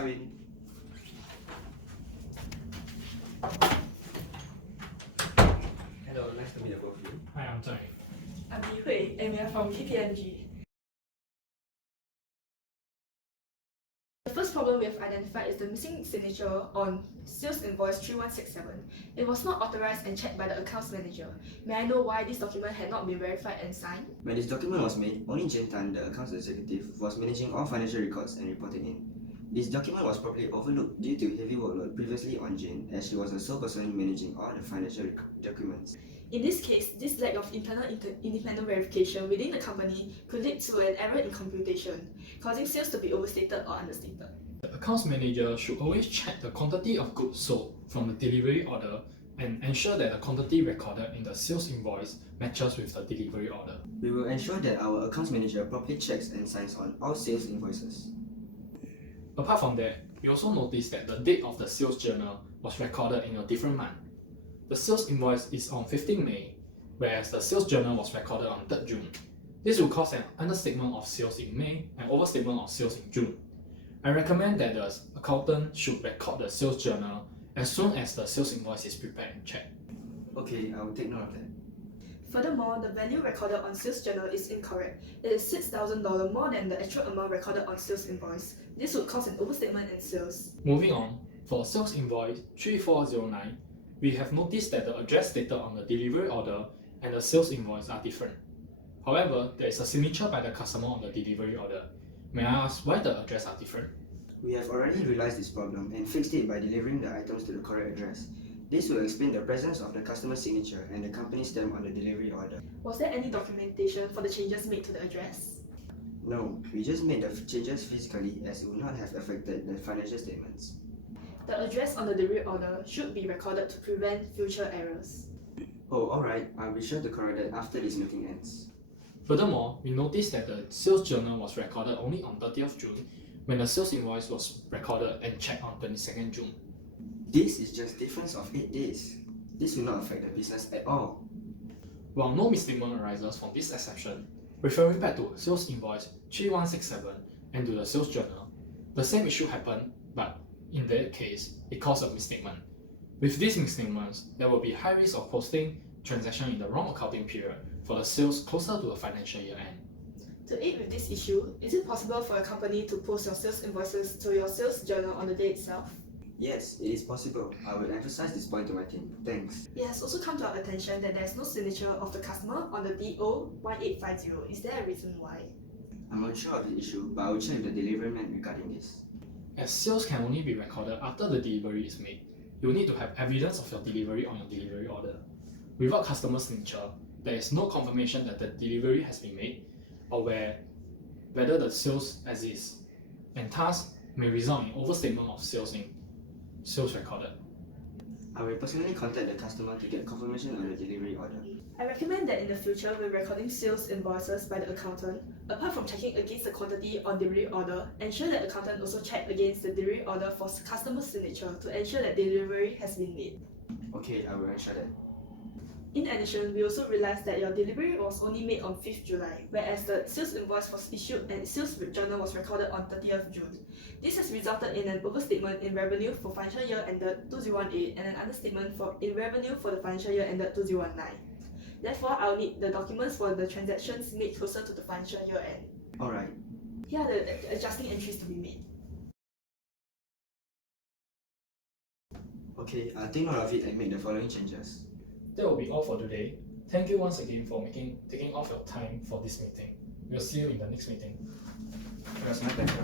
come in. Hello, nice to meet the both of you. Hi, I'm Zhang. I'm Yi Hui, and we are from KPMG. The first problem we have identified is the missing signature on sales invoice 3167. It was not authorized and checked by the accounts manager. May I know why this document had not been verified and signed? When this document was made, only Jane Tan, the accounts executive, was managing all financial records and reporting in. This document was probably overlooked due to heavy workload previously on Jane, as she was the sole person managing all the financial documents. In this case, this lack of internal independent verification within the company could lead to an error in computation, causing sales to be overstated or understated. The accounts manager should always check the quantity of goods sold from the delivery order and ensure that the quantity recorded in the sales invoice matches with the delivery order. We will ensure that our accounts manager properly checks and signs on all sales invoices. Apart from that, we also noticed that the date of the sales journal was recorded in a different month. The sales invoice is on 15 May, whereas the sales journal was recorded on 3rd June. This will cause an understatement of sales in May and overstatement of sales in June. I recommend that the accountant should record the sales journal as soon as the sales invoice is prepared and checked. Okay, I will take note of that. Furthermore, the value recorded on sales journal is incorrect. It is $6,000 more than the actual amount recorded on sales invoice. This would cause an overstatement in sales. Moving on, for sales invoice 3409, we have noticed that the address stated on the delivery order and the sales invoice are different. However, there is a signature by the customer on the delivery order. May I ask why the address are different? We have already realized this problem and fixed it by delivering the items to the correct address. This will explain the presence of the customer's signature and the company stamp on the delivery order. Was there any documentation for the changes made to the address? No, we just made the changes physically as it would not have affected the financial statements. The address on the delivery order should be recorded to prevent future errors. Oh, alright, I'll be sure to correct that after this meeting ends. Furthermore, we noticed that the sales journal was recorded only on 30th June when the sales invoice was recorded and checked on 22nd June. This is just difference of 8 days. This will not affect the business at all. While no misstatement arises from this exception, referring back to sales invoice 3167 and to the sales journal, the same issue happened, but in that case, it caused a misstatement. With these misstatements, there will be high risk of posting transaction in the wrong accounting period for the sales closer to the financial year end. To aid with this issue, is it possible for a company to post your sales invoices to your sales journal on the day itself? Yes, it is possible. I will emphasize this point to my team. Thanks. It has also come to our attention that there is no signature of the customer on the DO1850. Is there a reason why? I'm unsure of the issue, but I will check with the delivery man regarding this. As sales can only be recorded after the delivery is made, you need to have evidence of your delivery on your delivery order. Without customer signature, there is no confirmation that the delivery has been made or whether the sales exists, and thus may result in overstatement of sales in sales recorded. I will personally contact the customer to get confirmation on the delivery order. I recommend that in the future, when recording sales invoices by the accountant, apart from checking against the quantity on delivery order, ensure that the accountant also check against the delivery order for customer signature to ensure that delivery has been made. Okay, I will ensure that. In addition, we also realized that your delivery was only made on 5th July, whereas the sales invoice was issued and sales journal was recorded on 30th June. This has resulted in an overstatement in revenue for financial year ended 2018 and an understatement in revenue for the financial year ended 2019. Therefore, I'll need the documents for the transactions made closer to the financial year end. Alright. Here are the adjusting entries to be made. Okay, I'll take note of it and make the following changes. That will be all for today. Thank you once again for taking off your time for this meeting. We'll see you in the next meeting. It was my pleasure.